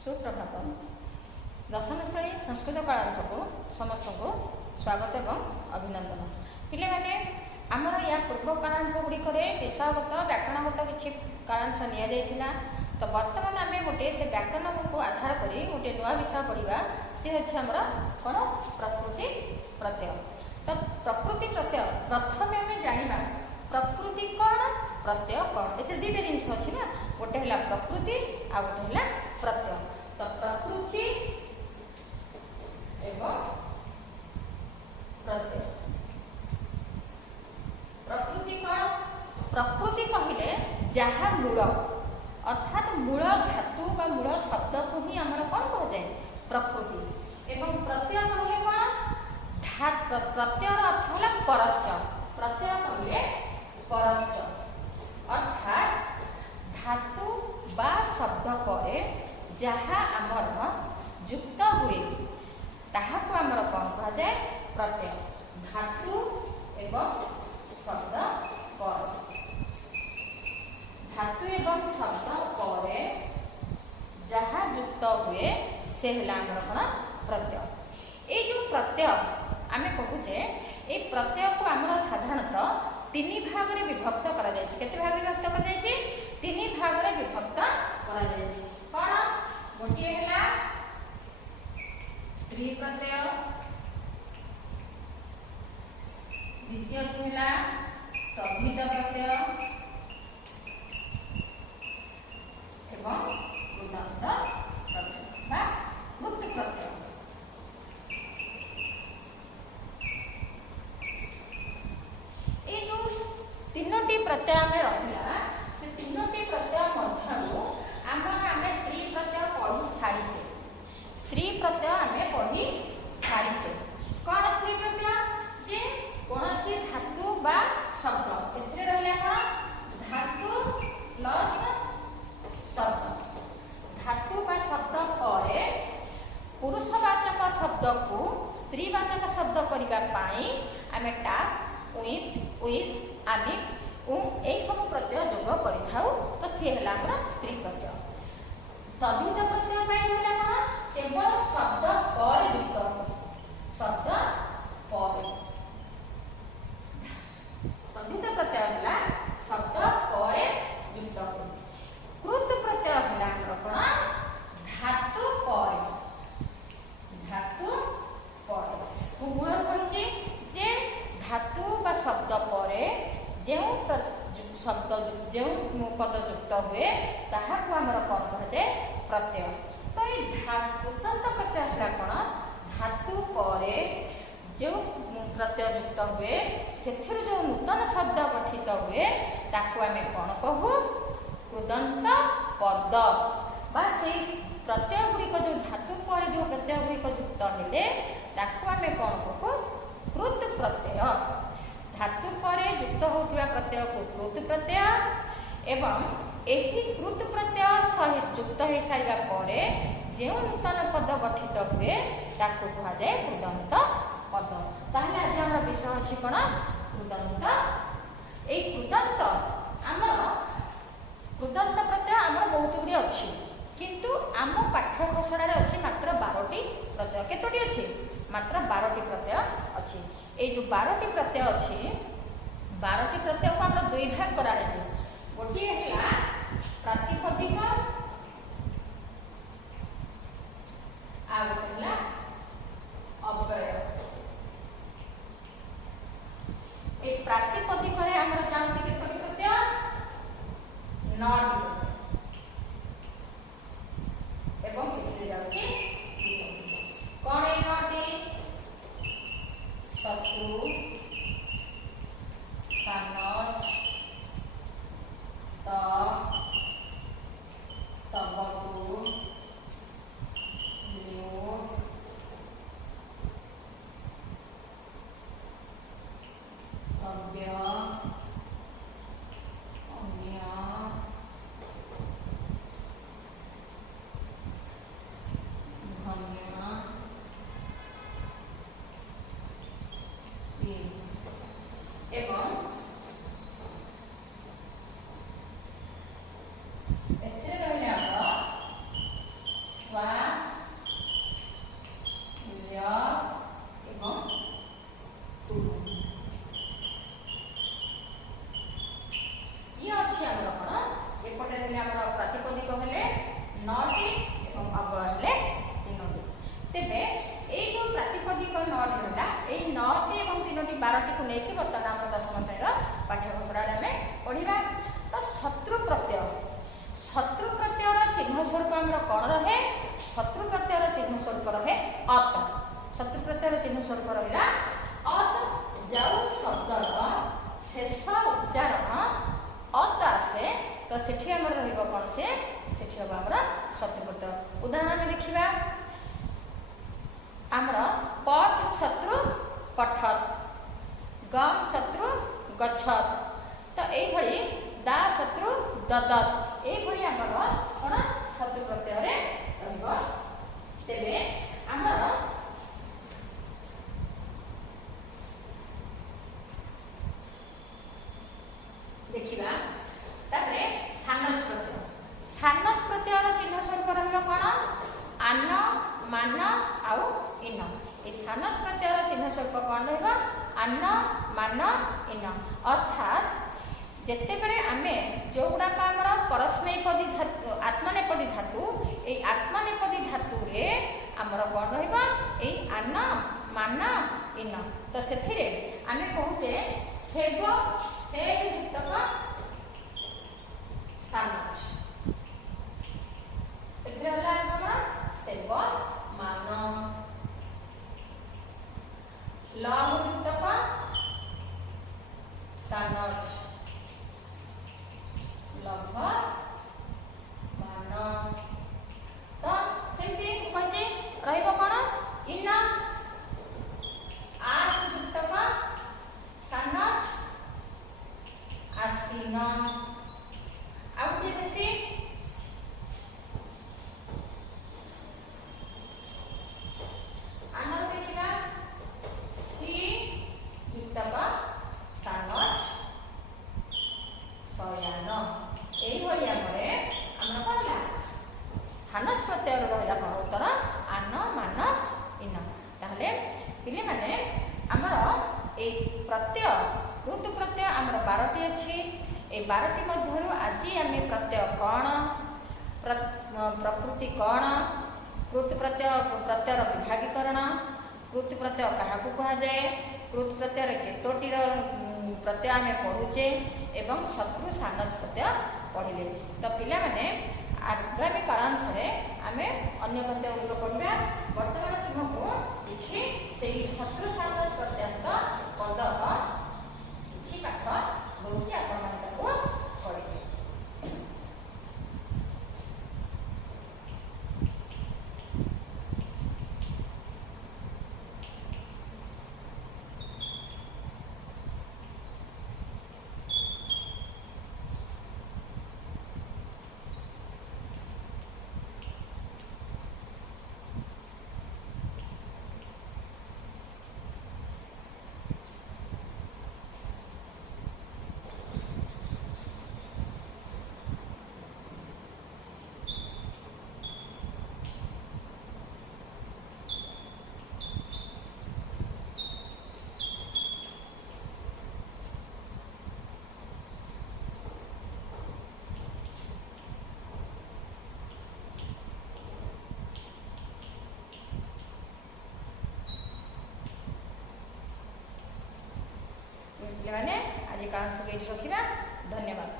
सुप्रभात दशम श्रेणी संस्कृत कलांश को समस्त को स्वागत एवं अभिनंदन। पिले माने आमर या पूर्व कलांश गुड़िक विषयगत व्याकरणगत किसी कलांश नि तो बर्तमान आम गोटे से व्याकरण को आधार कर गोटे नुआ विषय पढ़ा सी हूँ आमर कौन प्रकृति प्रत्यय। तो प्रकृति प्रत्यय प्रथम आम जाना प्रकृति कौन प्रत्यय कौन ये दुईटा जिन अच्छी ना गोटे है प्रकृति आ गोटे है प्रत्यय। तो प्रकृति एवं प्रत्यय प्रकृति कौन प्रकृति कहले जहाँ मूल अर्थात मूल धातु बा मूल शब्द को ही आमर कौन कह जाए प्रकृति एवं प्रत्यय कहले कौन प्रत्यय अर्थ है परश्च प्रत्यय कहले परश्च अर्थात धातु बा शब्द पर जहाँ आमर युक्त हुए ताहाको आमर कौन कह जाए प्रत्यय। धातु एवं शब्द पर धातु एवं शब्द पर जहाँ युक्त हुए से है आमर कौन प्रत्यय। ये जो प्रत्यय आमे कहूचे ये प्रत्यय को आमर साधारणतः तीन भाग में विभक्त करा जायछि। केते भाग में विभक्त करा जायछि? तीन भाग में विभक्त करा जायछि। कौन गोटे है स्त्री प्रत्यय, द्वितीय है तद्धित प्रत्यय एवं कृदंत प्रत्यय बा कृत प्रत्यय। ये जो तीनोटी प्रत्यय आम रहा से तीनोटी प्रत्यय मध्य आम स्त्री प्रत्यय पढ़ी सारीचे। स्त्री प्रत्यय आम पढ़ी सारीचे। कौन स्त्री प्रत्यय जे कौन धातु बा शब्द ए रहा कौन धातु प्लस शब्द धातु बा शब्द पर पुरुषवाचक शब्द को स्त्रीवाचक शब्द करने आम टा उइप उइस आनिप यही सब प्रत्यय जोग कर तो सी है स्त्री प्रत्यय। तद्धित प्रत्यय है केवल शब्द पर युक्त शब्द पर तद्धित प्रत्यय है शब्द पर युक्त। कृत प्रत्यय है कौन धातु पर धातु पर मूल कही जे धातु बा शब्द पर जो शब्द जो पद युक्त हुए ताहाको आमर कौन कह जाए प्रत्यय। तो ये कृदंत प्रत्यय है कौन धातु पर जो प्रत्यय युक्त हुए से जो नूतन शब्द गठित हुए ताको आम कौन कहू कृदंत पद बा से प्रत्यय गुड़िक जो धातु पर जो प्रत्यय गुड़िक युक्त हेले ताको आम कौन कहू कृत प्रत्यय। धातु पर युक्त होता प्रत्यय को कृत प्रत्यय एवं यही कृत प्रत्यय सहित युक्त हो सारा पर जो नूतन पद गठित हुए ताको कह जाए कृदंत पद। ताहले आज आम विषय अच्छी कौन कृदंत। ये कृदंत आमर कृदंत प्रत्यय आमर बहुत गुड़ी अच्छी किंतु आम पाठ्य खसड़ा अच्छी मात्र 12टी प्रत्यय। केतोटी अच्छी? मात्र 12टी प्रत्यय अच्छी। ये जो 12टी प्रत्यय अच्छी 12टी प्रत्यय को आम दुई भाग कराई। गोटे है प्रातिपदिक आ गोटे है अव्यय। ये प्रातिपदिक आम जाऊँगी केतोटी प्रत्यय 9टी एवं जाऊँगी कौन है 9टी? शत्रु, सानच, त, ନେଇକି ବର୍ତ୍ତମାନ ଆମର ଦଶମ ଶ୍ରେଣୀର ପାଠ୍ୟଘୋଷଣାରେ ଆମେ ପଢ଼ିବା। ତ ଶତ୍ରୁ ପ୍ରତ୍ୟୟ, ଶତ୍ରୁ ପ୍ରତ୍ୟୟର ଚିହ୍ନ ସ୍ୱରୂପ ଆମର କ'ଣ ରହେ? ଶତ୍ରୁ ପ୍ରତ୍ୟୟର ଚିହ୍ନ ସ୍ୱରୂପ ରହେ ଅତ। ଶତ୍ରୁ ପ୍ରତ୍ୟୟର ଚିହ୍ନ ସ୍ୱରୂପ ରହିଲା ଅତ। ଯେଉଁ ଶବ୍ଦର ଶେଷ ଉଚ୍ଚାରଣ ଅତ ଆସେ ତ ସେଠି ଆମର ରହିବ କ'ଣ? ସେଠି ହେବ ଆମର ଶତ୍ରୁ ପ୍ରତ୍ୟୟ। ଉଦାହରଣ ଆମେ ଦେଖିବା, ଆମର ପଠ ଶତ୍ରୁ ପଠତ, ଗମ୍ ଶତ୍ରୁ ଗଛତ, ତ এইଭଳି ଦା ଶତ୍ରୁ ଦଦତ, এইଭଳି ଆମର କ'ଣ ଶତ୍ରୁ ପ୍ରତ୍ୟୟରେ ରହିବ। ତେବେ ଆମର ଦେଖିବା ତାପରେ ସାନଜ ପ୍ରତ୍ୟୟ। ସାନଜ ପ୍ରତ୍ୟୟର ଚିହ୍ନ ସ୍ୱରୂପ ରହିବ କ'ଣ? ଆନ, ମାନ ଆଉ ଇନ। এই ସାନଜ ପ୍ରତ୍ୟୟର ଚିହ୍ନ ସ୍ୱରୂପ କ'ଣ ରହିବ? ଆନ, ମାନ, ଇନ। ଅର୍ଥାତ୍ ଯେତେବେଳେ ଆମେ ଯେଉଁଗୁଡ଼ାକ ଆମର ପରସ୍ମୈପଦୀ ଧାତୁ, ଆତ୍ମନେପଦୀ ଧାତୁ, এই ଆତ୍ମନେପଦୀ ଧାତୁରେ ଆମର କ'ଣ ରହିବ? এই ଆନ, ମାନ, ଇନ। ତ ସେଥିରେ ଆମେ କହୁଛେ ସେବ, ସେ ଯୁକ୍ତକ ସାନଜ। ଏଥିରେ ହେଲା ଆମର ସେବ, ମାନ, ଲଘୁ ଯୁକ୍ତକ ସାନଜ, ଲଘ, ମାନ। ତ ସେମିତି କହିଛି ରହିବ କ'ଣ? ଇନ, ଆସ ଯୁକ୍ତକ ସାନଜ, ଆସୀନ। ଆଉ ଗୋଟେ ସେମିତି ଆନର ଦେଖିବା ସି ଯୁକ୍ତକ ସାନଜ, ଶୟନ। এইଭଳି ଆମର କ'ଣ ହେଲା? ସାନଜ ପ୍ରତ୍ୟୟର ରହିଲା କ'ଣ ଉତ୍ତର? ଆନ, ମାନ, ଇନ। ତାହେଲେ ପିଲାମାନେ ଆମର এই ପ୍ରତ୍ୟୟ, ଋତୁ ପ୍ରତ୍ୟୟ ଆମର 12ଟି ଅଛି। এই 12ଟି ମଧ୍ୟରୁ ଆଜି ଆମେ ପ୍ରତ୍ୟୟ କ'ଣ, ପ୍ରକୃତି କ'ଣ, କୃତ୍ ପ୍ରତ୍ୟୟ, ପ୍ରତ୍ୟୟର ବିଭାଗୀକରଣ, କୃତ୍ ପ୍ରତ୍ୟୟ କାହାକୁ କୁହାଯାଏ, କୃତ୍ ପ୍ରତ୍ୟୟରେ କେତୋଟିର ପ୍ରତ୍ୟୟ ଆମେ ପଢ଼ୁଛେ ଏବଂ ଶତ୍ରୁ ସାନଜ ପ୍ରତ୍ୟୟ ପଢ଼ିଲେ। ତ ପିଲାମାନେ ଆଗାମୀ କାଳାଂଶରେ ଆମେ ଅନ୍ୟ ପ୍ରତ୍ୟୟ ଗୁଡ଼ିକ ପଢ଼ିବା। ବର୍ତ୍ତମାନ ତୁମକୁ କିଛି ସେହି ଶତ୍ରୁ ସାନଜ ପ୍ରତ୍ୟୟ ପଦର କିଛି ପାଠ ଦେଉଛି, ଆପଣମାନେ ତାକୁ ପଢ଼ିବେ। ପିଲାମାନେ ଆଜି କାଳାଂଶକୁ ଏଇଠି ରଖିବା। ଧନ୍ୟବାଦ।